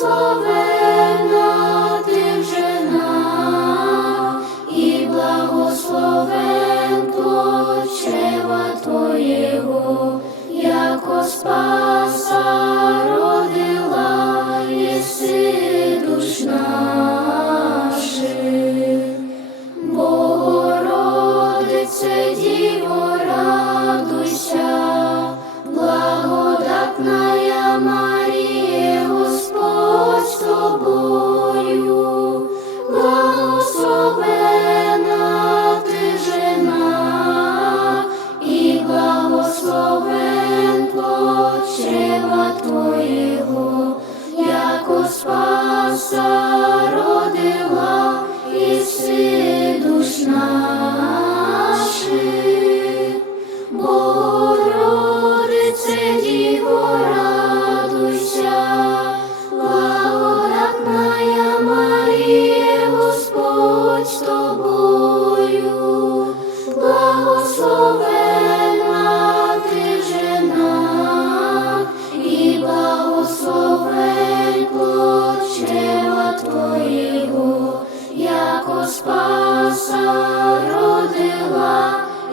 Благословена ти жена, і благословен Твоєго, яко спа. Чрева Твоєго,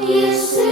que.